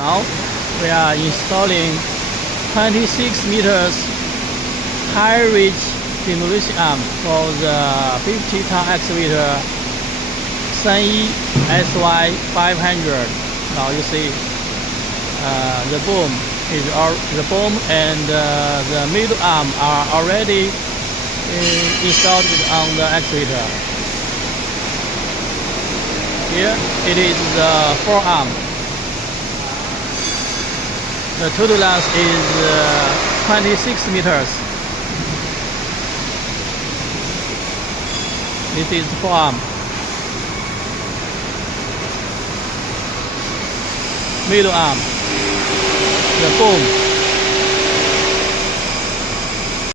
Now we are installing 26 meters high reach demolition arm for the 50-ton excavator Sany SY500. Now you see the boom and the middle arm are already installed on the excavator. Here it is the forearm. The total length is 26 meters. This is forearm. Middle arm. The boom.